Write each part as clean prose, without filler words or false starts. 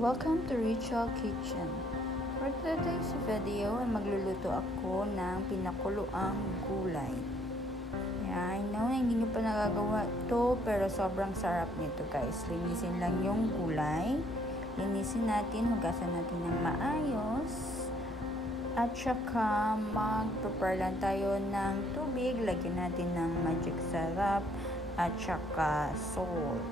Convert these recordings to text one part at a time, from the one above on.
Welcome to Rachel Kitchen. For today's video ay magluluto ako ng pinakuloang gulay. Yeah, I know hindi nyo pa nagagawa ito pero sobrang sarap nito guys. Linisin lang yung gulay. Linisin natin, hugasan natin ng maayos. At saka mag-prepare lang tayo ng tubig. Lagyan natin ng magic sarap at saka salt.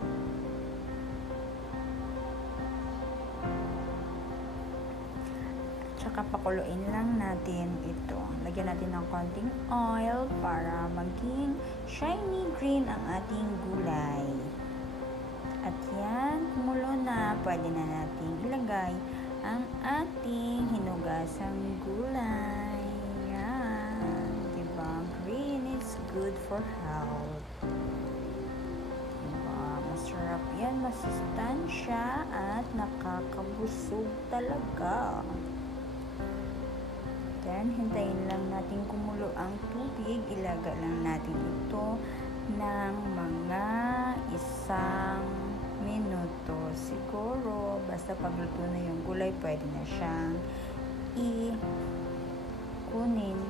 Tsaka pakuluin lang natin ito. Lagyan natin ng konting oil para maging shiny green ang ating gulay. At yan, kumulo na. Pwede na natin ilagay ang ating hinugasang gulay. Yan. Diba? Green is good for health. Diba? Masarap yan. Masustansya at nakakabusog talaga. Then, hintayin lang natin kumulo ang tubig. Ilaga lang natin ito ng mga 1 minuto. Siguro, basta pagluto na yung gulay, pwede na siyang kunin.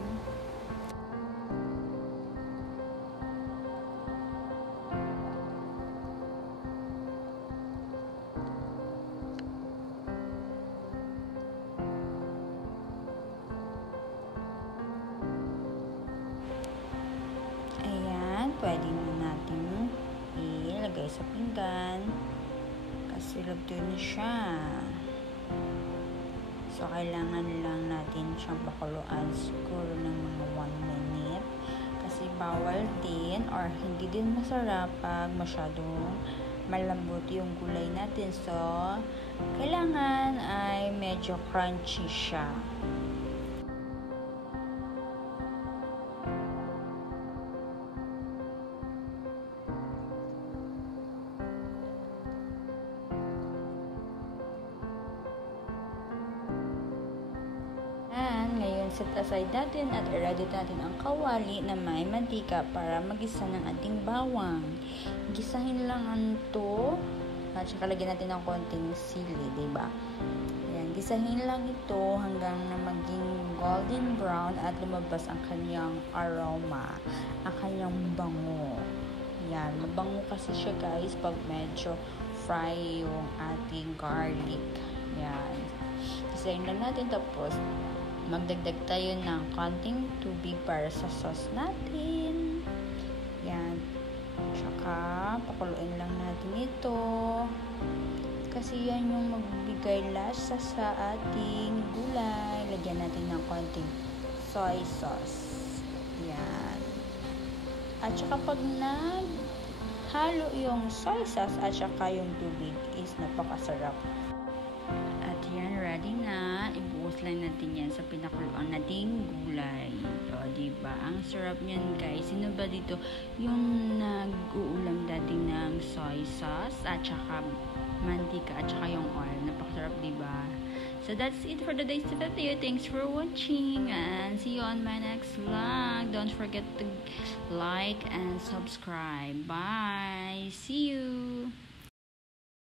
Pwede na natin ilagay sa pinggan kasi lagto na siya. So, kailangan lang natin siyang pakuluan siguro ng mga 1 minute kasi bawal din or hindi din masarap pag masyadong malambot yung gulay natin. So, kailangan ay medyo crunchy siya. Ngayon, set aside natin at i-ready natin ang kawali na may mantika para magisa ng ating bawang. Gisahin lang ito at saka lagyan natin ng konting sili, diba? Ayan, gisahin lang ito hanggang na maging golden brown at lumabas ang kanyang aroma, ang kanyang bango. Yan, mabango kasi siya guys pag medyo fry yung ating garlic. Yan, gisahin lang natin tapos magdagdag tayo ng konting tubig para sa sauce natin. Yan. Tsaka, pakuluin lang natin ito. Kasi yan yung magbibigay lasa sa ating gulay. Lagyan natin ng konting soy sauce. Yan. At saka pag naghalo yung soy sauce at saka yung tubig is napakasarap. At yan, ready na. Ibuhos lang natin yan sa pinakuluan nating gulay. O, diba? Ang sarap niyan, guys. Sino ba dito yung nag-uulam dating ng soy sauce at saka mantika at saka yung oil? Napakasarap, diba? So, that's it for today's video. Thanks for watching and see you on my next vlog. Don't forget to like and subscribe. Bye! See you!